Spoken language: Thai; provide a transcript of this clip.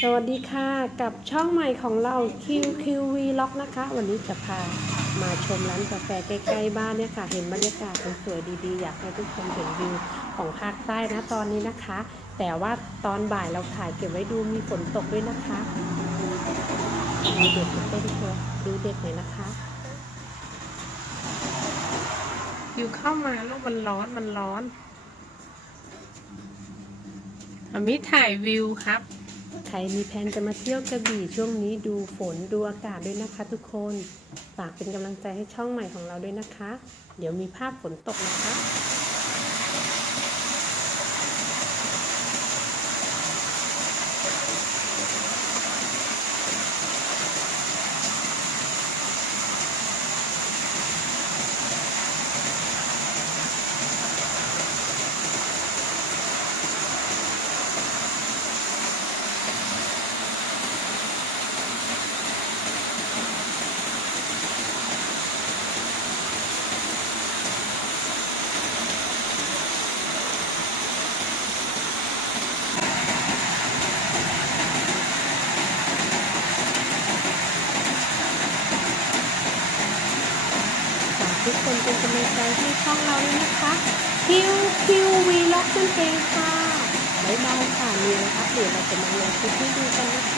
สวัสดีค่ะกับช่องใหม่ของเรา QQV Lock นะคะ วันนี้จะพามาชมร้านกาแฟใกล้ๆบ้านเนี่ยค่ะ เห็นบรรยากาศสวยๆดีๆ อยากให้ทุกคนเห็นวิวของภาคใต้นะตอนนี้นะคะ แต่ว่าตอนบ่ายเราถ่ายเก็บไว้ดูมีฝนตกด้วยนะคะมีเด็กเต้นโชว์ดูเด็กหน่อยนะคะอยู่เข้ามาลูกมันร้อนมันร้อนอามิถ่ายวิวครับ ใครมีแผนจะมาเที่ยวกระบี่ช่วงนี้ดูฝนดูอากาศด้วยนะคะ ทุกคน ฝากเป็นกำลังใจให้ช่องใหม่ของเราด้วยนะคะ เดี๋ยวมีภาพฝนตกนะคะ ทุกคนเป็นกำลังใจให้ช่องเราด้วยนะคะคิวคิววีล็อกนั่นเองค่ะบ๊ายบายค่ะมีนะครับเดตเราจะมาลงคลิปให้ดูกันนะคะ